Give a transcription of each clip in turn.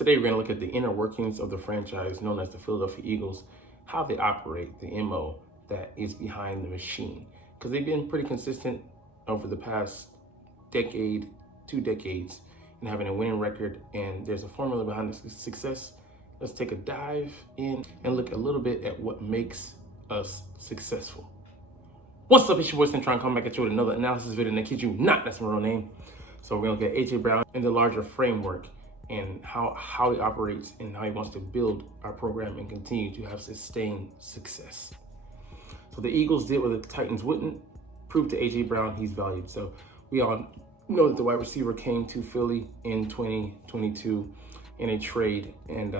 Today, we're going to look at the inner workings of the franchise known as the Philadelphia Eagles, how they operate, the MO that is behind the machine. Because they've been pretty consistent over the past decade, 2 decades, in having a winning record, and there's a formula behind the success. Let's take a dive in and look a little bit at what makes us successful. What's up, it's your boy Cintron, coming back at you with another analysis video, and I kid you not, that's my real name. So we're gonna look at AJ Brown and the larger framework and how he operates and how he wants to build our program and continue to have sustained success. So the Eagles did what the Titans wouldn't, prove to AJ Brown he's valued. So we all know that the wide receiver came to Philly in 2022 in a trade, and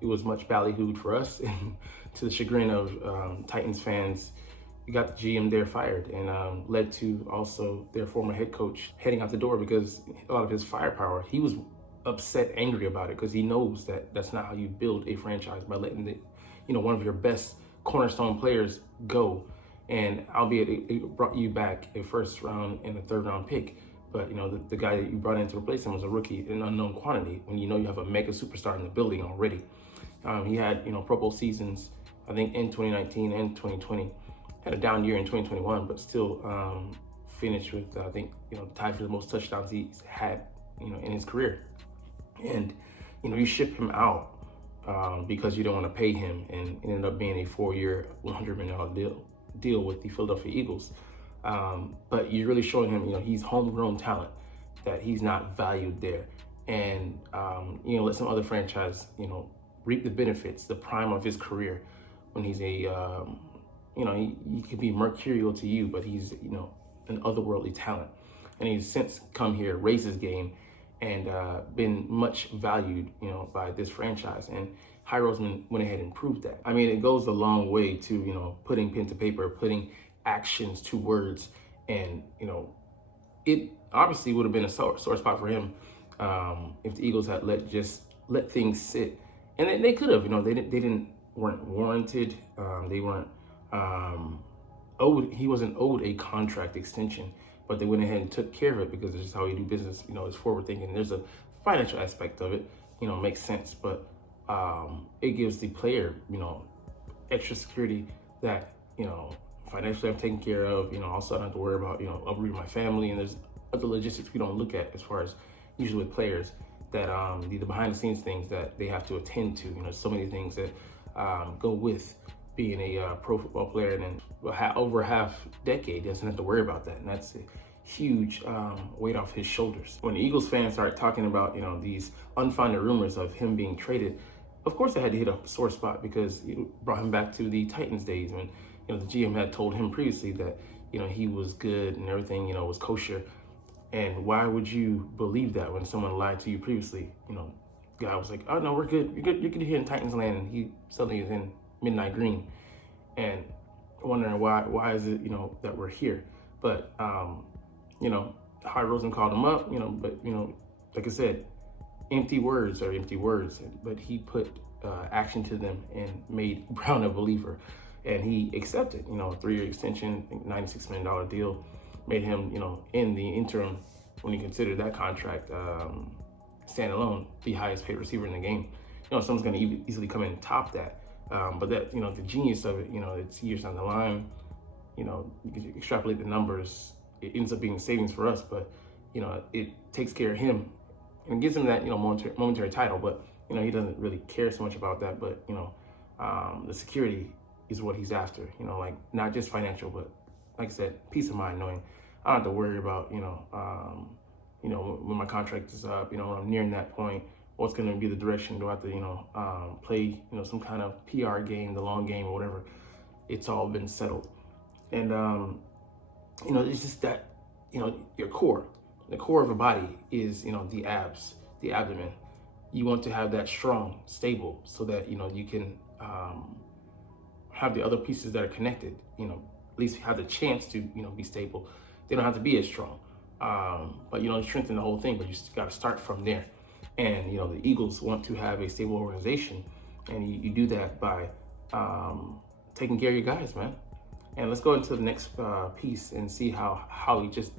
it was much ballyhooed for us and to the chagrin of Titans fans. We got the GM there fired, and led to also their former head coach heading out the door because a lot of his firepower, he was upset, angry about it, because he knows that that's not how you build a franchise, by letting one of your best cornerstone players go. And albeit it brought you back a first round and a third round pick, but the guy that you brought in to replace him was a rookie, an unknown quantity, when you have a mega superstar in the building already. He had Pro Bowl seasons, I think, in 2019 and 2020. Had a down year in 2021, but still finished with, I think, tied for the most touchdowns he's had, in his career. And, you ship him out because you don't want to pay him, and it ended up being a 4-year, $100 million deal with the Philadelphia Eagles. But you're really showing him, he's homegrown talent, that he's not valued there. And, let some other franchise, reap the benefits, the prime of his career, when he's a, he could be mercurial to you, but he's, an otherworldly talent. And he's since come here, raised his game, and been much valued, by this franchise. And Hy Roseman went ahead and proved that. I mean, it goes a long way to, putting pen to paper, putting actions to words. And, it obviously would have been a sore spot for him if the Eagles had let things sit. And they could have, weren't warranted. They weren't owed. He wasn't owed a contract extension, but they went ahead and took care of it because it's just how you do business. It's forward thinking. There's a financial aspect of it, makes sense, but it gives the player, extra security that, financially I'm taken care of. Also I don't have to worry about, uprooting my family, and there's other logistics we don't look at as far as usually with players, that the behind the scenes things that they have to attend to. So many things that go with being a pro football player, and then over half decade doesn't have to worry about that, and that's a huge weight off his shoulders. When the Eagles fans start talking about these unfounded rumors of him being traded, of course I had to hit a sore spot, because it brought him back to the Titans days when the GM had told him previously that he was good and everything was kosher. And why would you believe that when someone lied to you previously? Guy was like, oh no, we're good, you're good here in Titans land, and he suddenly is in midnight green, and wondering why is it that we're here. But Hy Rosen called him up, but like I said, empty words are empty words, but he put action to them and made Brown a believer, and he accepted a 3-year extension, $96 million deal, made him in the interim, when you consider that contract standalone, the highest paid receiver in the game. Someone's going to easily come in and top that. But that, the genius of it, it's years down the line, you can extrapolate the numbers, it ends up being savings for us, but, it takes care of him, and it gives him that, momentary title, but, he doesn't really care so much about that, but, the security is what he's after, like not just financial, but like I said, peace of mind, knowing I don't have to worry about, when my contract is up, when I'm nearing that point, what's going to be the direction? Do I have to, play, some kind of PR game, the long game or whatever? It's all been settled. And, it's just that, your core, the core of a body is, the abs, the abdomen. You want to have that strong, stable, so that, you can have the other pieces that are connected, at least have the chance to, be stable. They don't have to be as strong, but, strengthen the whole thing, but you got to start from there. And, the Eagles want to have a stable organization, and you do that by taking care of your guys, man. And let's go into the next piece and see how he just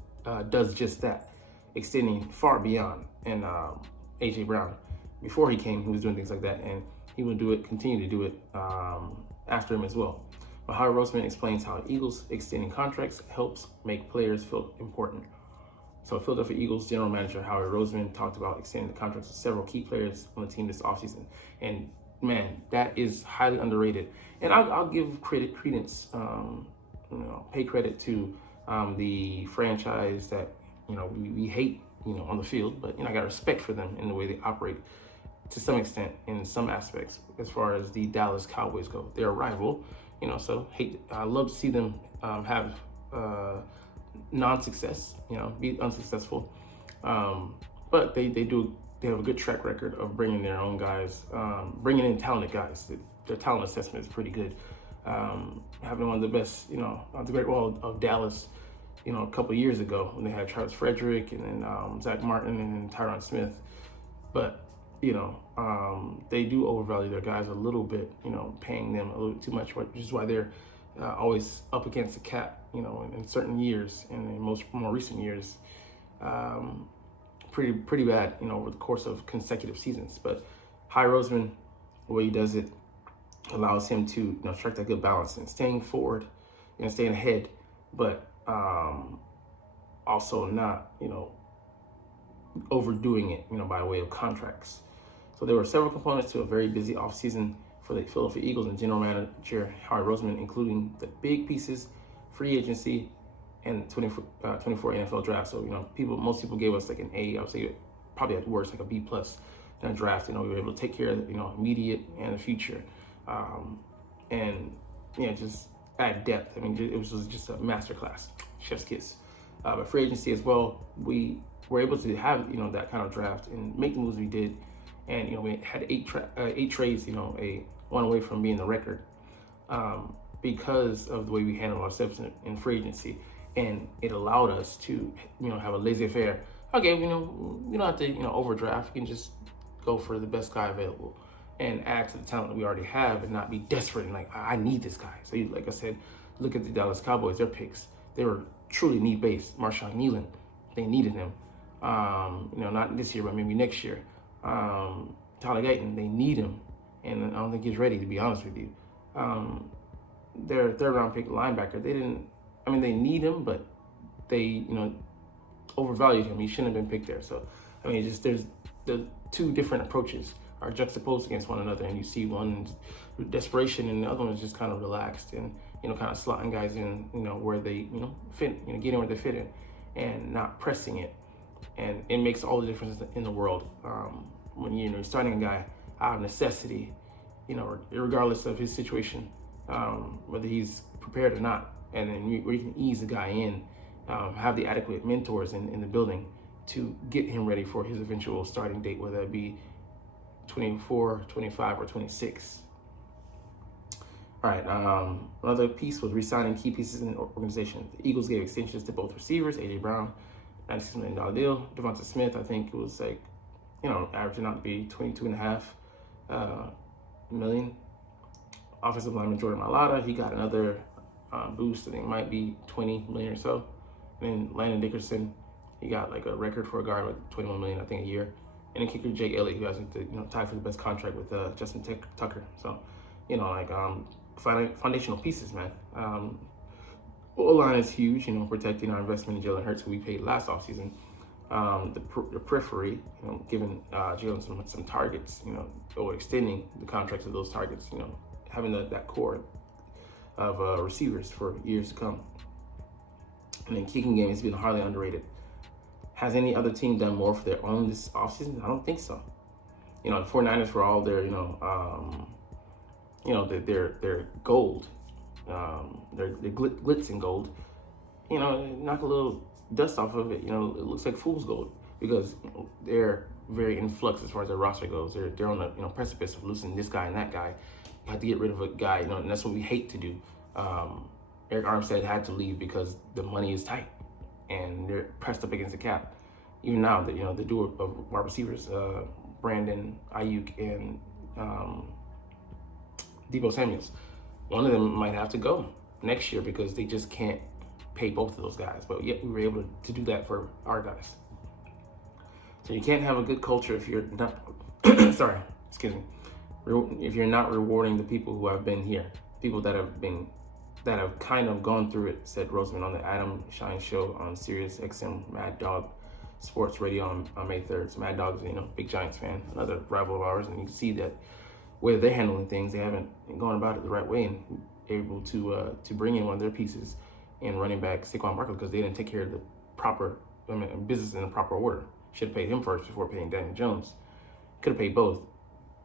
does just that, extending far beyond. And AJ Brown before he came, he was doing things like that, and he will do it, continue to do it after him as well. But Howie Roseman explains how Eagles extending contracts helps make players feel important. So Philadelphia Eagles general manager Howie Roseman talked about extending the contracts of several key players on the team this offseason. And man, that is highly underrated. And I'll give credence, pay credit to the franchise that, we hate, on the field, but, I got respect for them in the way they operate to some extent in some aspects as far as the Dallas Cowboys go. They're a rival, so I love to see them have non-success, be unsuccessful. But they have a good track record of bringing their own guys, bringing in talented guys. Their talent assessment is pretty good. Having one of the best, the Great Wall of Dallas, a couple of years ago when they had Travis Frederick and then Zach Martin and then Tyron Smith. But, they do overvalue their guys a little bit, paying them a little bit too much, which is why they're always up against the cap, in certain years and in more recent years, pretty bad, over the course of consecutive seasons. But Howie Roseman, the way he does it, allows him to strike that good balance and staying forward and staying ahead, but also not overdoing it, by way of contracts. So there were several components to a very busy offseason for the Philadelphia Eagles and general manager Howie Roseman, including the big pieces, free agency, and 24 NFL draft. So, most people gave us like an A. I would say probably at worst like a B plus in a draft. We were able to take care of immediate and the future, and just add depth. I mean, it was just a masterclass, chef's kiss. But free agency as well, we were able to have that kind of draft and make the moves we did, and we had eight trades, one away from being the record, because of the way we handled ourselves in free agency. And it allowed us to, have a laissez-faire. Okay, you don't have to, overdraft. You can just go for the best guy available and add to the talent that we already have and not be desperate and like, I need this guy. So, like I said, look at the Dallas Cowboys, their picks. They were truly need-based. Marshawn Nealon, they needed him. Not this year, but maybe next year. Tyler Guyton, they need him. And I don't think he's ready, to be honest with you. Their third-round pick linebacker, they need him, but they, overvalued him. He shouldn't have been picked there. So, there's the two different approaches are juxtaposed against one another, and you see one desperation and the other one is just kind of relaxed and, kind of slotting guys in, where they, fit, getting where they fit in and not pressing it. And it makes all the difference in the world when you're starting a guy out of necessity, regardless of his situation, whether he's prepared or not. And then where you can ease the guy in, have the adequate mentors in the building to get him ready for his eventual starting date, whether it be 24, 25, or 26. All right, another piece was re-signing key pieces in the organization. The Eagles gave extensions to both receivers, A.J. Brown, $96 million deal. Devonta Smith, I think it was like, averaging out to be $22.5 million. Offensive lineman Jordan Mailata, he got another boost. I think it might be $20 million or so. And then Landon Dickerson, he got like a record for a guard, like $21 million, I think, a year. And then kicker Jake Elliott, who has like the tied for the best contract with Justin Tucker. So, foundational pieces, man. O-line is huge, protecting our investment in Jalen Hurts, who we paid last offseason. The periphery, giving Jalen some targets, or extending the contracts of those targets, having that core of receivers for years to come. And then kicking game has been highly underrated. Has any other team done more for their own this offseason? I don't think so. The 49ers, for all their, their gold, their glitz and gold, knock a little dust off of it. It looks like fool's gold because they're very in flux as far as their roster goes. They're on the precipice of losing this guy and that guy. You have to get rid of a guy, and that's what we hate to do. Eric Armstead had to leave because the money is tight and they're pressed up against the cap. Even now, the duo of wide receivers, Brandon Ayuk and Deebo Samuels, one of them might have to go next year because they just can't pay both of those guys. But yet we were able to do that for our guys. So you can't have a good culture if you're not sorry, excuse me. If you're not rewarding the people who have been here, people that have kind of gone through it, said Roseman on the Adam Shine Show on Sirius XM Mad Dog Sports Radio on May 3rd. So Mad Dog is, big Giants fan, another rival of ours, and you see that where they're handling things, they haven't gone about it the right way and able to bring in one of their pieces and running back Saquon Barkley because they didn't take care of the proper business in the proper order. Should have paid him first before paying Daniel Jones. Could have paid both,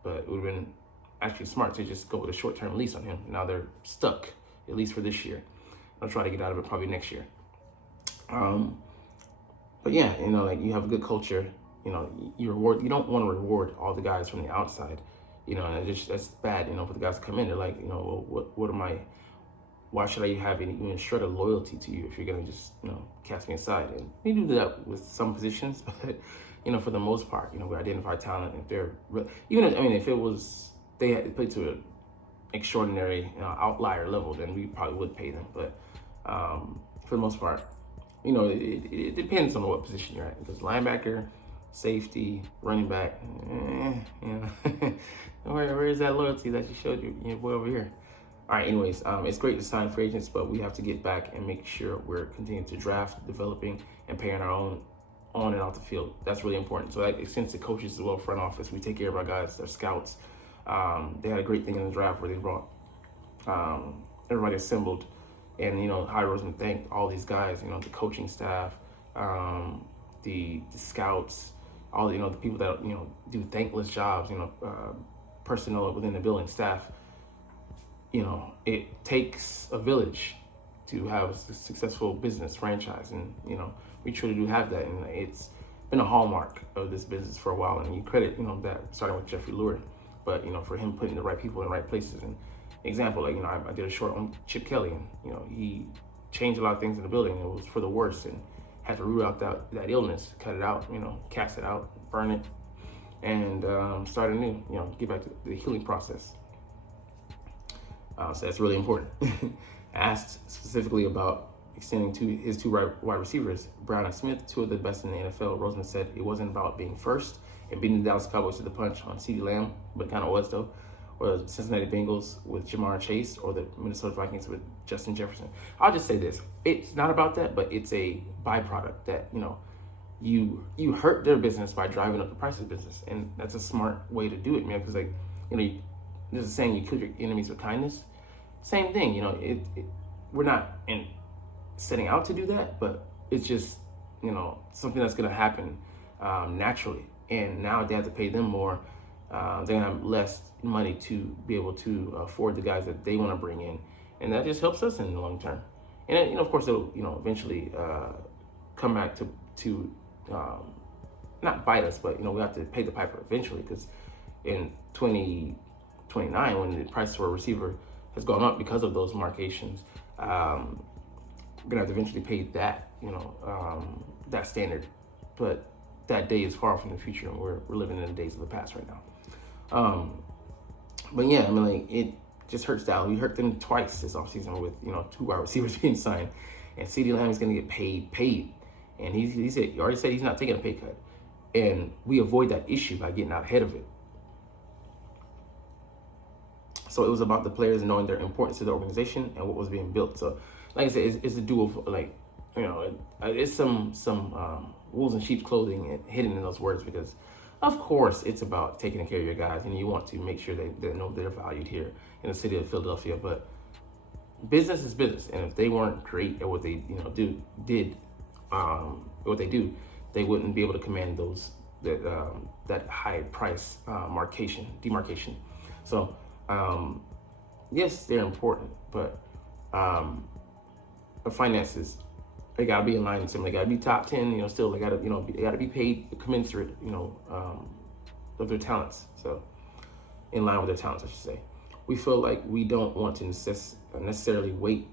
but it would have been actually smart to just go with a short-term lease on him. Now they're stuck, at least for this year. I'll try to get out of it probably next year. But yeah, you have a good culture. You don't want to reward all the guys from the outside. And that's bad. For the guys to come in, they're like, well, what am I? Why should I have any even shred of loyalty to you if you're gonna just cast me aside? And we do that with some positions, but for the most part, we identify talent. If they're if it was they had played to an extraordinary outlier level, then we probably would pay them. But for the most part, it depends on what position you're at. Because linebacker, safety, running back, where is that loyalty that you showed your boy over here? All right, anyways, it's great to sign free agents, but we have to get back and make sure we're continuing to draft, developing, and paying our own on and off the field. That's really important. So that extends to coaches as well, front office. We take care of our guys, their scouts. They had a great thing in the draft where they brought everybody assembled, and High Roseman thanked all these guys, the coaching staff, the scouts, all the people that do thankless jobs, personnel within the building, staff. It takes a village to have a successful business franchise, and we truly do have that, and it's been a hallmark of this business for a while. And you credit that starting with Jeffrey Lurie, but for him putting the right people in the right places. And example, I did a short on Chip Kelly, and he changed a lot of things in the building. It was for the worse, and had to root out that illness, cut it out, cast it out, burn it, and start anew. Get back to the healing process. So that's really important. Asked specifically about extending to his two wide receivers, Brown and Smith, two of the best in the NFL, Roseman said it wasn't about being first and beating the Dallas Cowboys to the punch on CeeDee Lamb, but it kind of was though, or the Cincinnati Bengals with Jamar Chase, or the Minnesota Vikings with Justin Jefferson. I'll just say this: it's not about that, but it's a byproduct that you hurt their business by driving up the price of business, and that's a smart way to do it, man. Because there's a saying, you kill your enemies with kindness. Same thing, we're not setting out to do that, but it's just, something that's going to happen naturally. And now they have to pay them more. They're going to have less money to be able to afford the guys that they want to bring in. And that just helps us in the long term. And, of course, it'll, eventually come back to not bite us, but, we have to pay the piper eventually, because in 2029, when the price for a receiver has gone up because of those markations, we're gonna have to eventually pay that, that standard. But that day is far from the future, and we're living in the days of the past right now. But yeah, it just hurts Dallas. We hurt them twice this offseason with, two wide receivers being signed, and CeeDee Lamb is gonna get paid. And he already said he's not taking a pay cut. And we avoid that issue by getting out ahead of it. So it was about the players and knowing their importance to the organization and what was being built. So, like I said, it's a dual, it's some wolves in sheep's clothing hidden in those words, because, of course, it's about taking care of your guys, and you want to make sure they know they're valued here in the city of Philadelphia. But business is business, and if they weren't great at what they what they do, they wouldn't be able to command that high price demarcation. So. Yes, they're important, but the finances, they gotta be in line with something. They gotta be top 10. Still they gotta be paid commensurate, of their talents. So in line with their talents, I should say. We feel like we don't want to necessarily wait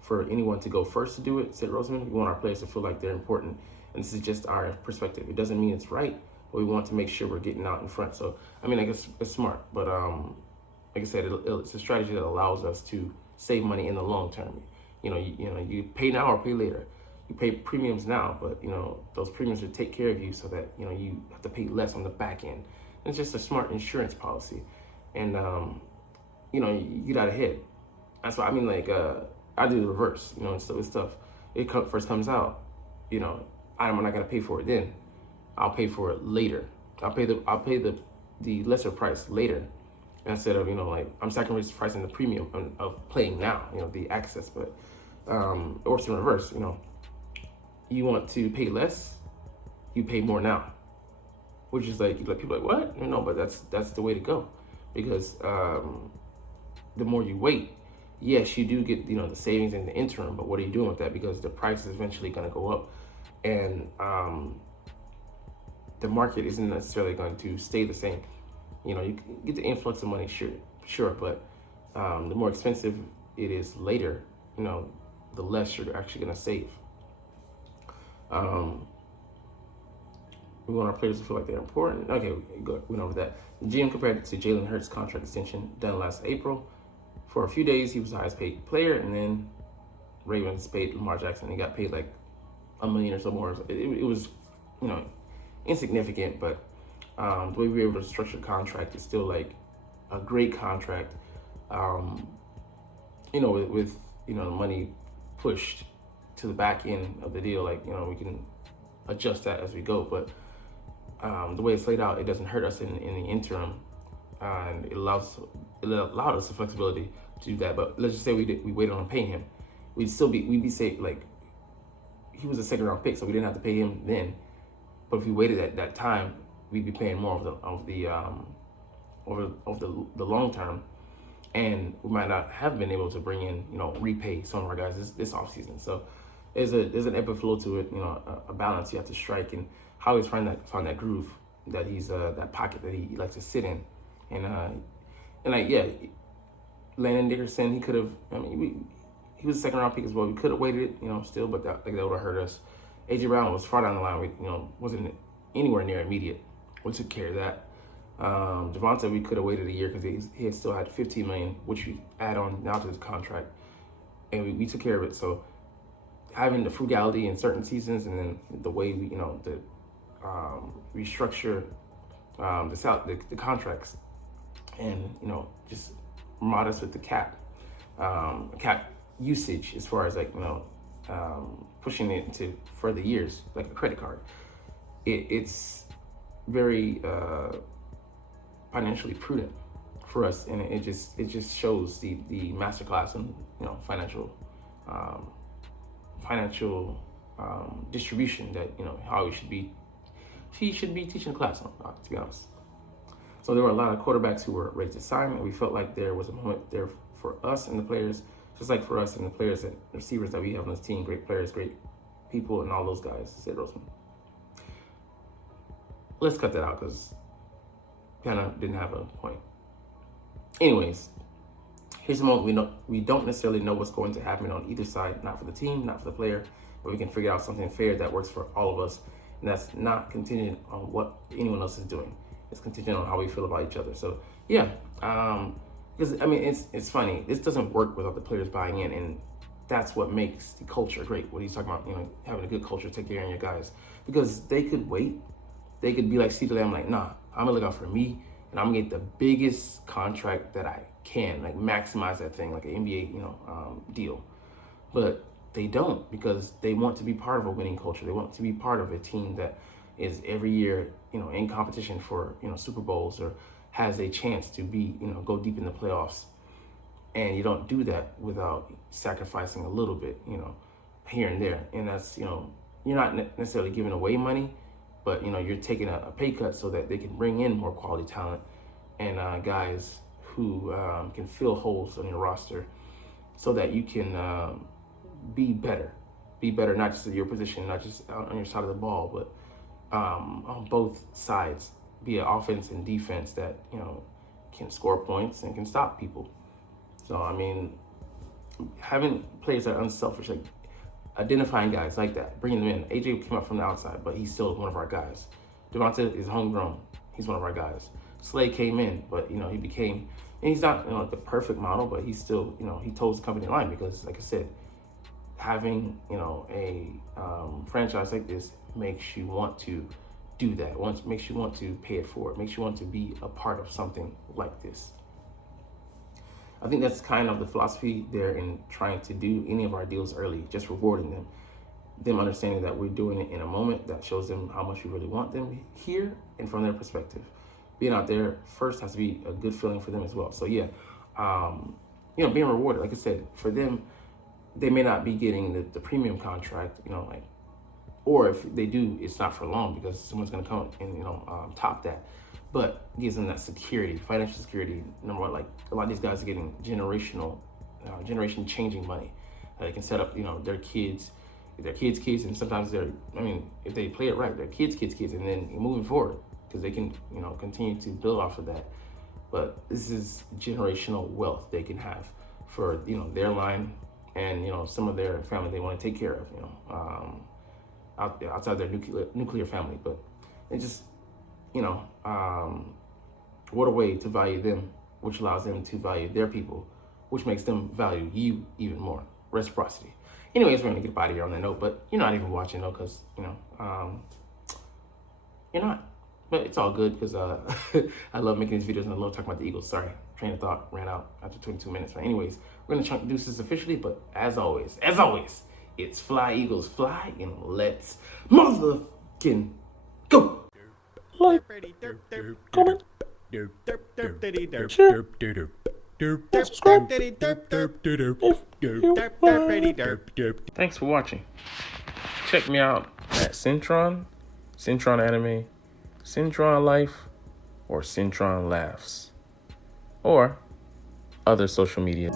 for anyone to go first to do it, said Roseman. We want our players to feel like they're important, and this is just our perspective. It doesn't mean it's right, but we want to make sure we're getting out in front. So I guess it's smart, but like I said, it's a strategy that allows us to save money in the long term. You pay now or pay later. You pay premiums now, but those premiums will take care of you, so that you have to pay less on the back end. It's just a smart insurance policy. And, you know, you get out ahead. That's why I mean, like, I do the reverse, you know, and so with stuff. First comes out, you know, I'm not gonna pay for it then. I'll pay for it later. I'll pay the lesser price later, instead of, you know, like, I'm sacrificing the premium of playing now, you know, the access. But or it's in reverse, you know, you want to pay less, you pay more now, which is like people are like, what? No, but that's the way to go, because the more you wait, yes, you do get, you know, the savings in the interim, but what are you doing with that? Because the price is eventually going to go up, and the market isn't necessarily going to stay the same. You know, you can get the influx of money, sure, but the more expensive it is later, you know, the less you're actually going to save. We want our players to feel like they're important. Okay, we went over that. The GM compared it to Jalen Hurts' contract extension done last April. For a few days, he was the highest paid player, and then Ravens paid Lamar Jackson. He got paid like $1 million or so more. It was, you know, insignificant, but the way we were able to structure the contract is still like a great contract. You know, with you know, the money pushed to the back end of the deal, like, you know, we can adjust that as we go. But the way it's laid out, it doesn't hurt us in the interim, and it allowed us the flexibility to do that. But let's just say we waited on paying him, we'd be safe. Like, he was a second round pick, so we didn't have to pay him then. But if we waited at that time, we'd be paying more of the long term, and we might not have been able to bring in, you know, repay some of our guys this offseason. So there's an ebb and flow to it, you know, a balance you have to strike, and how he's found that groove, that he's that pocket that he likes to sit in, and like, yeah, Landon Dickerson, he could have. I mean, he was a second round pick as well. We could have waited it, you know, still, but that would have hurt us. AJ Brown was far down the line. We, you know, wasn't anywhere near immediate. We took care of that. Devonta, we could have waited a year because he had still had $15 million, which we add on now to his contract, and we took care of it. So having the frugality in certain seasons, and then the way we, you know, the restructure the contracts, and, you know, just modest with the cap usage, as far as, like, you know, pushing it into further years, like a credit card. It's very financially prudent for us, and it just shows the masterclass in, you know, financial distribution, that, you know, how he should be teaching a class on, to be honest. So there were a lot of quarterbacks who were ready to sign, and we felt like there was a moment there for us and the players, just like for us and the players and receivers that we have on this team, great players, great people, and all those guys, said Roseman. Let's cut that out because kind of didn't have a point. Anyways, here's the moment we don't necessarily know what's going to happen on either side, not for the team, not for the player, but we can figure out something fair that works for all of us, and that's not contingent on what anyone else is doing. It's contingent on how we feel about each other. So yeah, because I mean, it's funny. This doesn't work without the players buying in, and that's what makes the culture great. What he's talking about, you know, having a good culture, take care of your guys, because they could wait. They could be like CeeDee Lamb, like, nah, I'm gonna look out for me, and I'm gonna get the biggest contract that I can, like maximize that thing, like an NBA, you know, deal. But they don't, because they want to be part of a winning culture. They want to be part of a team that is every year, you know, in competition for, you know, Super Bowls, or has a chance to be, you know, go deep in the playoffs. And you don't do that without sacrificing a little bit, you know, here and there. And that's, you know, you're not necessarily giving away money, but, you know, you're taking a pay cut so that they can bring in more quality talent and guys who can fill holes on your roster, so that you can be better, not just at your position, not just on your side of the ball, but on both sides, be it offense and defense, that, you know, can score points and can stop people. So, I mean, having players that are unselfish, like identifying guys like that, bringing them in. AJ came up from the outside, but he's still one of our guys. Devonta is homegrown. He's one of our guys. Slay came in, but, you know, he became, and he's not, you know, the perfect model, but he's still, you know, he toes the company line, because, like I said, having, you know, a franchise like this makes you want to do that. Makes you want to pay it forward. Makes you want to be a part of something like this. I think that's kind of the philosophy there in trying to do any of our deals early, just rewarding them understanding that we're doing it in a moment that shows them how much we really want them here and from their perspective. Being out there first has to be a good feeling for them as well. So yeah, being rewarded, like I said, for them, they may not be getting the premium contract, or if they do, it's not for long because someone's going to come and top that. But gives them that security, financial security. Number one, like a lot of these guys are getting generation changing money. They can set up, their kids, kids, and sometimes if they play it right, their kids, and then moving forward because they can, continue to build off of that. But this is generational wealth they can have for, their line and, some of their family they want to take care of, outside their nuclear family. But it just, what a way to value them, which allows them to value their people, which makes them value you even more. Reciprocity. Anyways, we're gonna get out of here on that note, but you're not even watching though, because you're not. But it's all good because I love making these videos and I love talking about the Eagles. Sorry, train of thought ran out after 22 minutes. But anyways, we're gonna introduce this officially, but as always, it's fly Eagles fly, and let's motherfucking go. Like, comment, share, subscribe. Thanks for watching. Check me out at Cintron Anime, Cintron Life, or Cintron Laughs, or other social media.